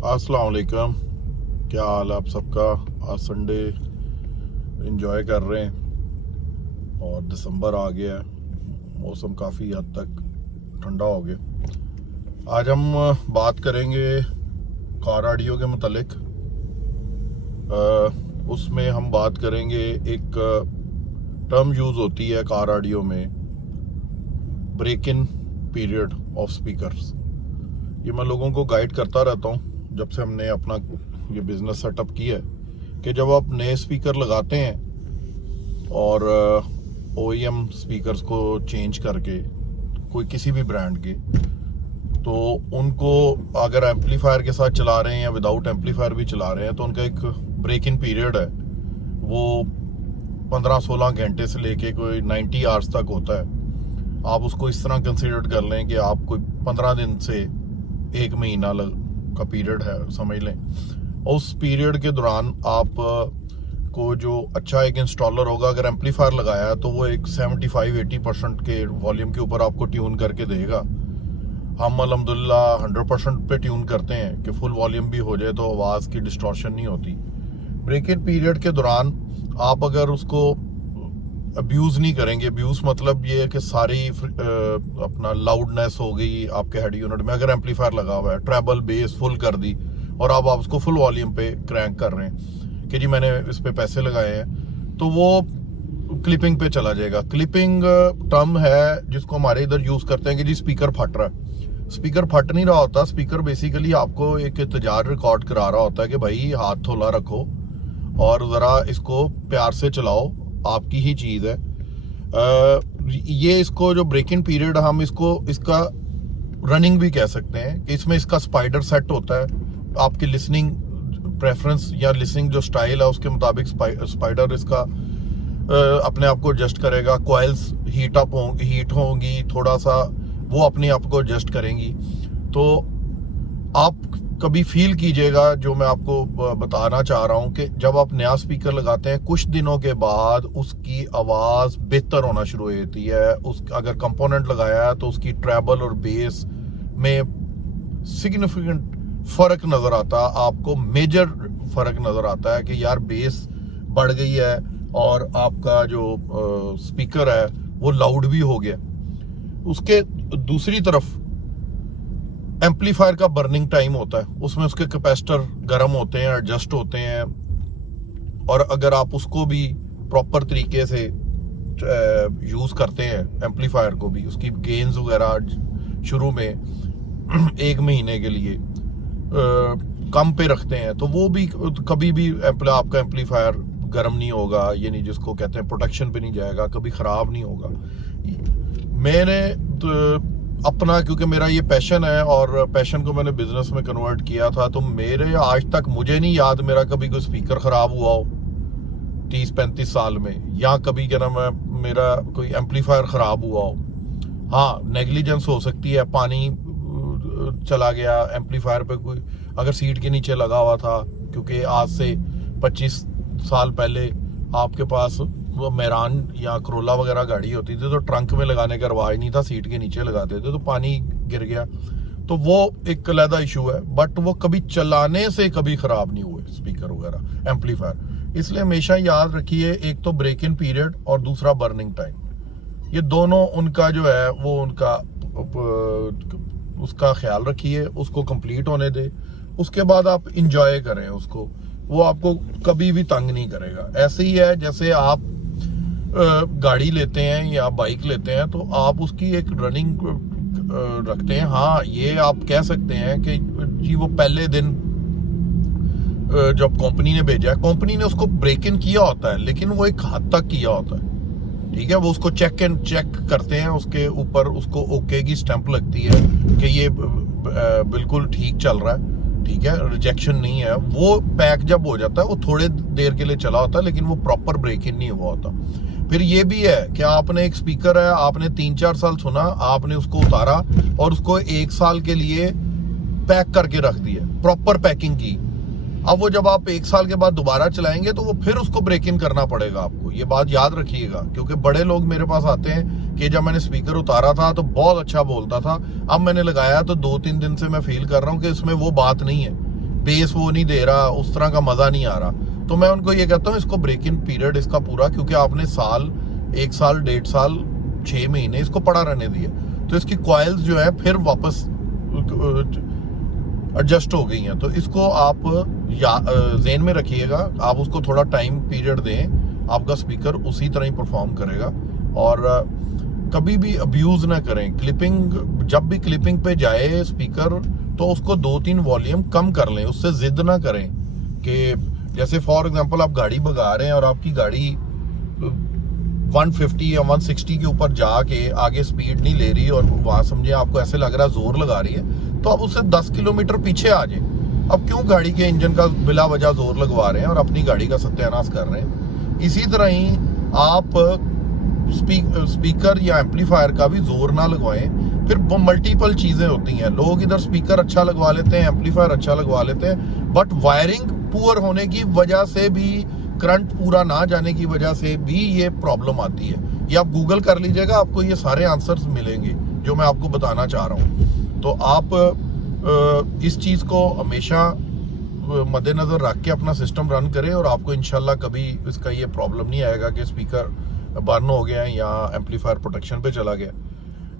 अस्सलाम वालेकुम। क्या हाल है आप सबका। आज संडे एंजॉय कर रहे हैं और दिसंबर आ गया है, मौसम काफ़ी हद तक ठंडा हो गया। आज हम बात करेंगे कार ऑडियो के मतलब। उसमें हम बात करेंगे, एक टर्म यूज़ होती है कार ऑडियो में, break in period of speakers. ये मैं लोगों को गाइड करता रहता हूँ जब से हमने अपना ये बिज़नेस सेटअप किया है कि जब आप नए स्पीकर लगाते हैं और OEM स्पीकर्स को चेंज करके कोई किसी भी ब्रांड के, तो उनको अगर एम्पलीफायर के साथ चला रहे हैं या विदाउट एम्पलीफायर भी चला रहे हैं तो उनका एक ब्रेक इन पीरियड है, वो 15-16 घंटे से लेके कोई 90 आवर्स तक होता है। आप उसको इस तरह कंसिडर कर लें कि आप कोई 15 दिन से 1 महीना का पीरियड है समझ लें। और उस पीरियड के दौरान आप को जो अच्छा एक इंस्टॉलर होगा, अगर एम्पलीफायर लगाया है तो वो एक 75-80% के वॉल्यूम के ऊपर आपको ट्यून करके देगा। हम अल्हम्दुलिल्लाह 100% पे ट्यून करते हैं कि फुल वॉल्यूम भी हो जाए तो आवाज़ की डिस्टॉर्शन नहीं होती। ब्रेक इन पीरियड के दौरान आप अगर उसको अब्यूज़ नहीं करेंगे, अब्यूज़ मतलब ये है कि सारी अपना लाउडनेस हो गई आपके हेड यूनिट में, अगर एम्पलीफायर लगा हुआ है, ट्रेबल बेस फुल कर दी और अब आप उसको फुल वॉल्यूम पे क्रैंक कर रहे हैं कि जी मैंने इस पे पैसे लगाए हैं, तो वो क्लिपिंग पे चला जाएगा। क्लिपिंग टर्म है जिसको हमारे इधर यूज़ करते हैं कि जी स्पीकर फट रहा है। स्पीकर फट नहीं रहा होता, स्पीकर बेसिकली आपको एक इंतजार रिकॉर्ड करा रहा होता है कि भाई हाथ थोला रखो और ज़रा इसको प्यार से चलाओ, आपकी ही चीज़ है। ये इसको जो ब्रेक इन पीरियड हम इसका रनिंग भी कह सकते हैं कि इसमें इसका स्पाइडर सेट होता है। आपकी लिसनिंग प्रेफरेंस या लिसनिंग जो स्टाइल है उसके मुताबिक स्पाइडर इसका अपने आप को एडजस्ट करेगा। कॉइल्स हीट होंगी थोड़ा सा, वो अपने आप को एडजस्ट करेंगी। तो आप कभी फील कीजिएगा, जो मैं आपको बताना चाह रहा हूं कि जब आप नया स्पीकर लगाते हैं कुछ दिनों के बाद उसकी आवाज़ बेहतर होना शुरू हो जाती है। अगर कंपोनेंट लगाया है तो उसकी ट्रेबल और बेस में सिग्निफिकेंट फ़र्क नज़र आता है, आपको मेजर फ़र्क नज़र आता है कि यार बेस बढ़ गई है और आपका जो स्पीकर है वो लाउड भी हो गया। उसके दूसरी तरफ एम्पलीफायर का बर्निंग टाइम होता है, उसमें उसके कैपेसिटर गर्म होते हैं, एडजस्ट होते हैं, और अगर आप उसको भी प्रॉपर तरीके से यूज़ करते हैं एम्पलीफायर को भी, उसकी गेन्स वगैरह शुरू में 1 महीने के लिए कम पे रखते हैं तो वो भी कभी भी आपका एम्पलीफायर गर्म नहीं होगा, ये नहीं जिसको कहते हैं प्रोटेक्शन पे नहीं जाएगा, कभी ख़राब नहीं होगा। मैंने अपना, क्योंकि मेरा ये पैशन है और पैशन को मैंने बिजनेस में कन्वर्ट किया था, तो मेरे आज तक मुझे नहीं याद मेरा कभी कोई स्पीकर ख़राब हुआ हो 30-35 साल में, या कभी क्या नाम है मेरा कोई एम्पलीफायर ख़राब हुआ हो। हाँ, नेग्लिजेंस हो सकती है, पानी चला गया एम्पलीफायर पे, कोई अगर सीट के नीचे लगा हुआ था, क्योंकि आज से 25 साल पहले आपके पास वो मेरान या करोला वगैरह गाड़ी होती थी तो ट्रंक में लगाने का रवाज नहीं था, सीट के नीचे लगाते थे तो पानी गिर गया, तो वो एक अलग इशू है। बट वो कभी चलाने से कभी ख़राब नहीं हुए स्पीकर वगैरह एम्पलीफायर। इसलिए हमेशा याद रखिए, एक तो ब्रेक इन पीरियड और दूसरा बर्निंग टाइम, ये दोनों उनका जो है वो उनका उसका ख्याल रखिए, उसको कंप्लीट होने दे, उसके बाद आप इंजॉय करें उसको, वो आपको कभी भी तंग नहीं करेगा। ऐसे ही है जैसे आप गाड़ी लेते हैं या बाइक लेते हैं तो आप उसकी एक रनिंग रखते हैं। हाँ, ये आप कह सकते हैं कि जी वो पहले दिन जब कंपनी ने भेजा है, कंपनी ने उसको ब्रेक इन किया होता है, लेकिन वो एक हद तक किया होता है, ठीक है। वो उसको चेक करते हैं, उसके ऊपर उसको ओके की स्टैंप लगती है कि ये बिल्कुल ठीक चल रहा है, ठीक है, रिजेक्शन नहीं है। वो पैक जब हो जाता है वो थोड़े देर के लिए चला होता है, लेकिन वो प्रॉपर ब्रेक इन नहीं हुआ होता। फिर ये भी है कि आपने एक स्पीकर है, आपने 3-4 साल सुना, आपने उसको उतारा और उसको 1 साल के लिए पैक करके रख दिया, प्रॉपर पैकिंग की। अब वो जब आप 1 साल के बाद दोबारा चलाएंगे तो वो फिर उसको ब्रेक इन करना पड़ेगा आपको, ये बात याद रखिएगा। क्योंकि बड़े लोग मेरे पास आते हैं कि जब मैंने स्पीकर उतारा था तो बहुत अच्छा बोलता था, अब मैंने लगाया तो 2-3 दिन से मैं फील कर रहा हूँ कि इसमें वो बात नहीं है बेस वो नहीं दे रहा, उस तरह का मज़ा नहीं आ रहा। तो मैं उनको ये कहता हूँ इसको ब्रेक इन पीरियड इसका पूरा, क्योंकि आपने साल, 1 साल, 1.5 साल, 6 महीने इसको पड़ा रहने दिया, तो इसकी कॉइल्स जो है फिर वापस एडजस्ट हो गई हैं। तो इसको आप ज़हन में रखिएगा, आप उसको थोड़ा टाइम पीरियड दें, आपका स्पीकर उसी तरह ही परफॉर्म करेगा। और कभी भी अब्यूज़ ना करें। क्लिपिंग, जब भी क्लिपिंग पे जाए स्पीकर, तो उसको 2-3 वॉल्यूम कम कर लें, उससे जिद ना करें कि जैसे फॉर एग्जांपल आप गाड़ी भगा रहे हैं और आपकी गाड़ी 150 या 160 के ऊपर जाके आगे स्पीड नहीं ले रही और वहाँ समझे आपको ऐसे लग रहा है जोर लगा रही है, तो आप उससे 10 किलोमीटर पीछे आ जाए। अब क्यों गाड़ी के इंजन का बिला वजह जोर लगवा रहे हैं और अपनी गाड़ी का सत्यानाश कर रहे हैं। इसी तरह ही आप स्पीकर या एम्पलीफायर का भी जोर ना लगवाएं। फिर मल्टीपल चीज़ें होती हैं, लोग इधर स्पीकर अच्छा लगवा लेते हैं, एम्पलीफायर अच्छा लगवा लेते हैं, बट वायरिंग पुअर होने की वजह से भी, करंट पूरा ना जाने की वजह से भी ये प्रॉब्लम आती है। ये आप गूगल कर लीजिएगा, आपको ये सारे आंसर्स मिलेंगे जो मैं आपको बताना चाह रहा हूँ। तो आप इस चीज़ को हमेशा मद्देनज़र रख के अपना सिस्टम रन करें और आपको इंशाल्लाह कभी इसका ये प्रॉब्लम नहीं आएगा कि स्पीकर बर्न हो गया है या एम्पलीफायर प्रोटेक्शन पे चला गया।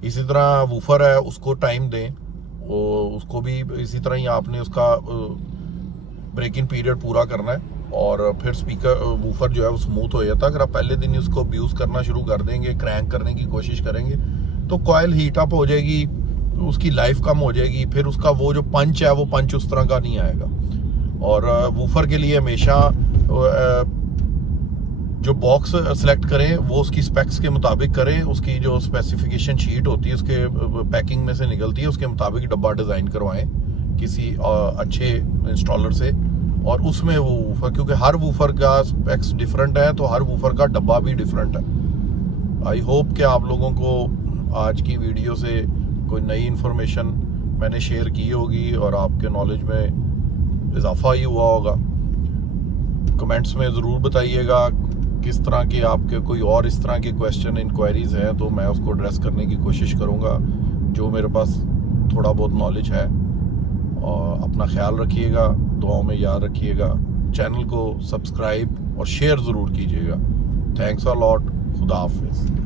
इसी तरह वूफर है, उसको टाइम दें, उसको भी इसी तरह ही आपने उसका ब्रेक इन पीरियड पूरा करना है और फिर स्पीकर वूफर जो है वो स्मूथ हो जाता है। अगर आप पहले दिन ही उसको अब्यूज़ करना शुरू कर देंगे, क्रैंक करने की कोशिश करेंगे, तो कॉइल हीट अप हो जाएगी, उसकी लाइफ कम हो जाएगी, फिर उसका वो जो पंच है वो पंच उस तरह का नहीं आएगा। और वूफर के लिए हमेशा जो बॉक्स सेलेक्ट करें वो उसकी स्पेक्स के मुताबिक करें, उसकी जो स्पेसिफिकेशन शीट होती है उसके पैकिंग में से निकलती है, उसके मुताबिक डब्बा डिज़ाइन करवाएं किसी अच्छे इंस्टॉलर से, और उसमें वो वूफर, क्योंकि हर वूफर का स्पेक्स डिफरेंट है तो हर वूफर का डब्बा भी डिफरेंट है। आई होप कि आप लोगों को आज की वीडियो से कोई नई इन्फॉर्मेशन मैंने शेयर की होगी और आपके नॉलेज में इजाफा ही हुआ होगा। कमेंट्स में ज़रूर बताइएगा किस तरह के आपके कोई और इस तरह के क्वेश्चन इंक्वायरीज हैं, तो मैं उसको एड्रेस करने की कोशिश करूँगा जो मेरे पास थोड़ा बहुत नॉलेज है। और अपना ख्याल रखिएगा, दुआओं में याद रखिएगा, चैनल को सब्सक्राइब और शेयर ज़रूर कीजिएगा। थैंक्स अ लॉट, खुदा हाफिज़।